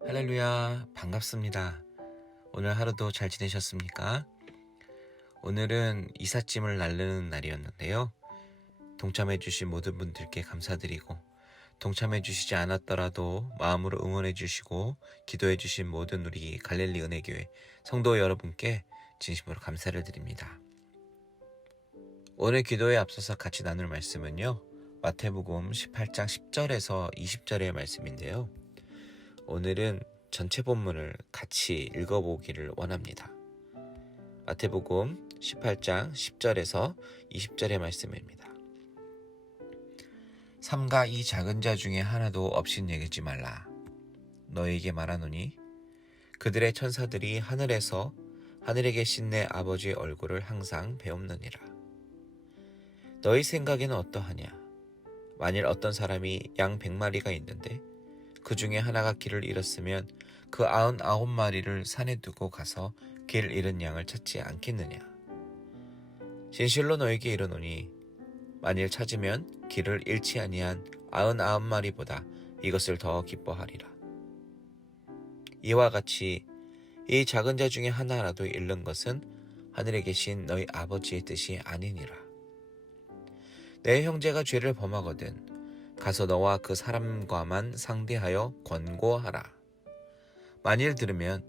할렐루야, 반갑습니다. 오늘 하루도 잘 지내셨습니까? 오늘은 이삿짐을 나르는 날이었는데요. 동참해주신 모든 분들께 감사드리고, 동참해주시지 않았더라도 마음으로 응원해주시고 기도해주신 모든 우리 갈릴리 은혜교회 성도 여러분께 진심으로 감사를 드립니다. 오늘 기도에 앞서서 같이 나눌 말씀은요, 마태복음 18장 10절에서 20절의 말씀인데요. 오늘은 전체 본문을 같이 읽어보기를 원합니다. 마태복음 18장 10절에서 20절의 말씀입니다. 삼가 이 작은 자 중에 하나도 업신여기지 말라. 너희에게 말하노니 그들의 천사들이 하늘에서 하늘에 계신 내 아버지의 얼굴을 항상 배움느니라. 너희 생각에는 어떠하냐? 만일 어떤 사람이 양 100마리가 있는데 그 중에 하나가 길을 잃었으면 그 99마리를 산에 두고 가서 길 잃은 양을 찾지 않겠느냐. 진실로 너에게 이르노니 만일 찾으면 길을 잃지 아니한 99마리보다 이것을 더 기뻐하리라. 이와 같이 이 작은 자 중에 하나라도 잃는 것은 하늘에 계신 너희 아버지의 뜻이 아니니라. 내 형제가 죄를 범하거든 가서 너와 그 사람과만 상대하여 권고하라. 만일 들으면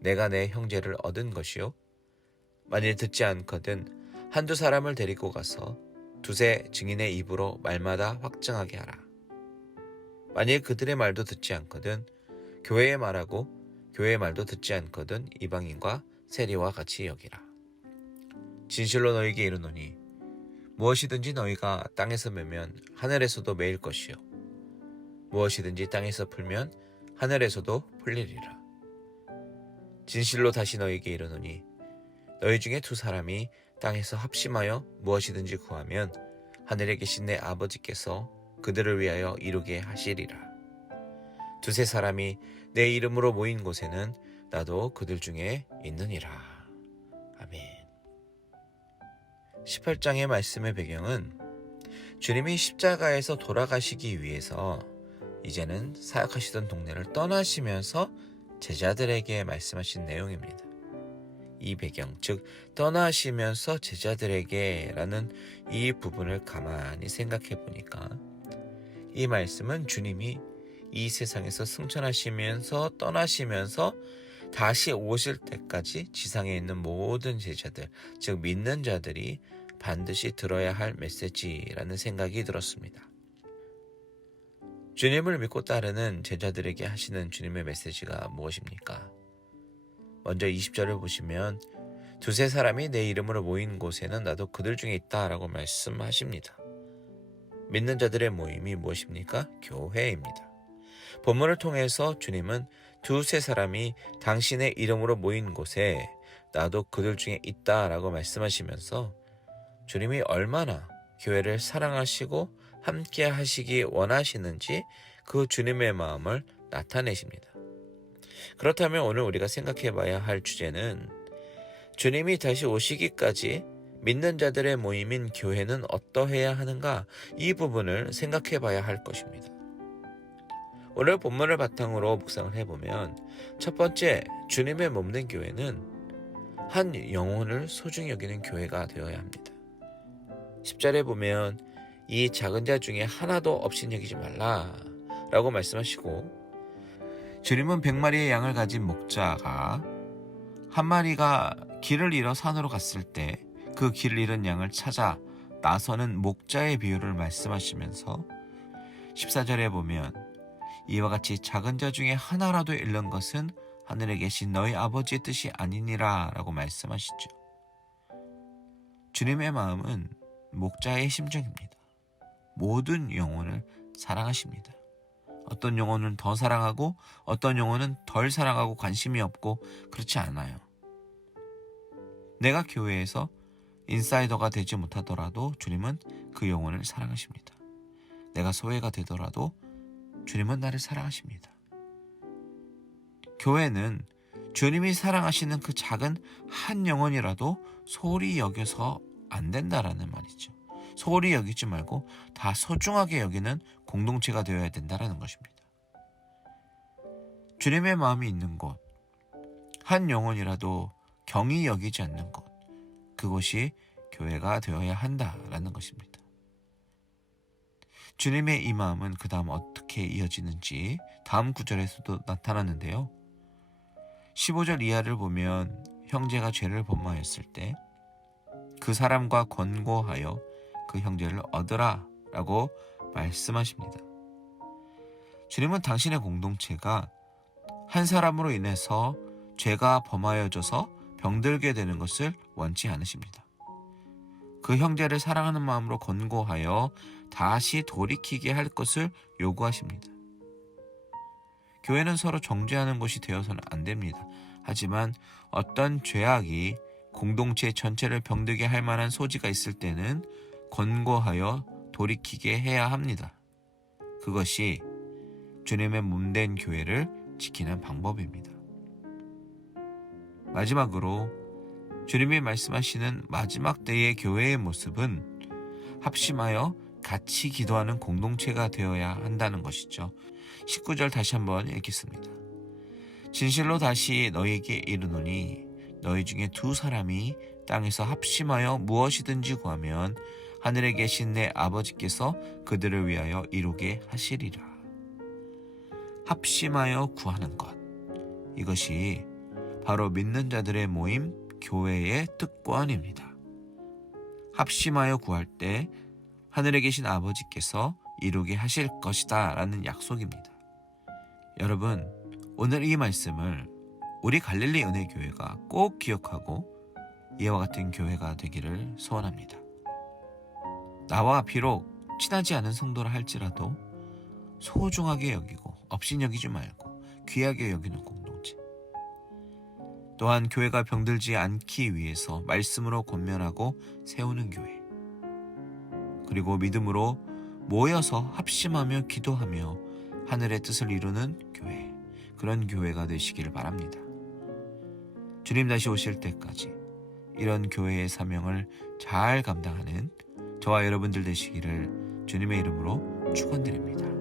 내가 내 형제를 얻은 것이요 만일 듣지 않거든 한두 사람을 데리고 가서 두세 증인의 입으로 말마다 확증하게 하라. 만일 그들의 말도 듣지 않거든 교회의 말하고 교회의 말도 듣지 않거든 이방인과 세리와 같이 여기라. 진실로 너희에게 이르노니 무엇이든지 너희가 땅에서 매면 하늘에서도 매일 것이요 무엇이든지 땅에서 풀면 하늘에서도 풀리리라. 진실로 다시 너희에게 이르노니 너희 중에 두 사람이 땅에서 합심하여 무엇이든지 구하면 하늘에 계신 내 아버지께서 그들을 위하여 이루게 하시리라. 두세 사람이 내 이름으로 모인 곳에는 나도 그들 중에 있느니라. 아멘. 18장의 말씀의 배경은 주님이 십자가에서 돌아가시기 위해서 이제는 사역하시던 동네를 떠나시면서 제자들에게 말씀하신 내용입니다. 이 배경, 즉 떠나시면서 제자들에게 라는 이 부분을 가만히 생각해 보니까 이 말씀은 주님이 이 세상에서 승천하시면서 떠나시면서 다시 오실 때까지 지상에 있는 모든 제자들, 즉 믿는 자들이 반드시 들어야 할 메시지라는 생각이 들었습니다. 주님을 믿고 따르는 제자들에게 하시는 주님의 메시지가 무엇입니까? 먼저 20절을 보시면 두세 사람이 내 이름으로 모인 곳에는 나도 그들 중에 있다라고 말씀하십니다. 믿는 자들의 모임이 무엇입니까? 교회입니다. 본문을 통해서 주님은 두세 사람이 당신의 이름으로 모인 곳에 나도 그들 중에 있다라고 말씀하시면서 주님이 얼마나 교회를 사랑하시고 함께 하시기 원하시는지 그 주님의 마음을 나타내십니다. 그렇다면 오늘 우리가 생각해 봐야 할 주제는 주님이 다시 오시기까지 믿는 자들의 모임인 교회는 어떠해야 하는가, 이 부분을 생각해 봐야 할 것입니다. 오늘 본문을 바탕으로 묵상을 해보면 첫 번째, 주님의 몸된 교회는 한 영혼을 소중히 여기는 교회가 되어야 합니다. 10절에 보면 이 작은 자 중에 하나도 업신여기지 말라 라고 말씀하시고, 주님은 100마리의 양을 가진 목자가 한 마리가 길을 잃어 산으로 갔을 때 그 길을 잃은 양을 찾아 나서는 목자의 비유를 말씀하시면서 14절에 보면 이와 같이 작은 자 중에 하나라도 잃는 것은 하늘에 계신 너희 아버지의 뜻이 아니니라 라고 말씀하시죠. 주님의 마음은 목자의 심정입니다. 모든 영혼을 사랑하십니다. 어떤 영혼은 더 사랑하고 어떤 영혼은 덜 사랑하고 관심이 없고 그렇지 않아요. 내가 교회에서 인사이더가 되지 못하더라도 주님은 그 영혼을 사랑하십니다. 내가 소외가 되더라도 주님은 나를 사랑하십니다. 교회는 주님이 사랑하시는 그 작은 한 영혼이라도 소홀히 여겨서 안 된다라는 말이죠. 소홀히 여기지 말고 다 소중하게 여기는 공동체가 되어야 된다라는 것입니다. 주님의 마음이 있는 곳, 한 영혼이라도 경히 여기지 않는 곳, 그곳이 교회가 되어야 한다라는 것입니다. 주님의 이 마음은 그 다음 어떻게 이어지는지 다음 구절에서도 나타나는데요. 15절 이하를 보면 형제가 죄를 범하였을 때 그 사람과 권고하여 그 형제를 얻으라 라고 말씀하십니다. 주님은 당신의 공동체가 한 사람으로 인해서 죄가 범하여져서 병들게 되는 것을 원치 않으십니다. 그 형제를 사랑하는 마음으로 권고하여 다시 돌이키게 할 것을 요구하십니다. 교회는 서로 정죄하는 곳이 되어서는 안 됩니다. 하지만 어떤 죄악이 공동체 전체를 병들게 할 만한 소지가 있을 때는 권고하여 돌이키게 해야 합니다. 그것이 주님의 몸된 교회를 지키는 방법입니다. 마지막으로 주님이 말씀하시는 마지막 때의 교회의 모습은 합심하여 같이 기도하는 공동체가 되어야 한다는 것이죠. 19절 다시 한번 읽겠습니다. 진실로 다시 너희에게 이르노니 너희 중에 두 사람이 땅에서 합심하여 무엇이든지 구하면 하늘에 계신 내 아버지께서 그들을 위하여 이루게 하시리라. 합심하여 구하는 것, 이것이 바로 믿는 자들의 모임 교회의 특권입니다. 합심하여 구할 때 하늘에 계신 아버지께서 이루게 하실 것이다 라는 약속입니다. 여러분, 오늘 이 말씀을 우리 갈릴리 은혜교회가 꼭 기억하고 이와 같은 교회가 되기를 소원합니다. 나와 비록 친하지 않은 성도라 할지라도 소중하게 여기고 업신여기지 말고 귀하게 여기는 공동체, 또한 교회가 병들지 않기 위해서 말씀으로 권면하고 세우는 교회, 그리고 믿음으로 모여서 합심하며 기도하며 하늘의 뜻을 이루는 교회, 그런 교회가 되시기를 바랍니다. 주님 다시 오실 때까지 이런 교회의 사명을 잘 감당하는 저와 여러분들 되시기를 주님의 이름으로 축원드립니다.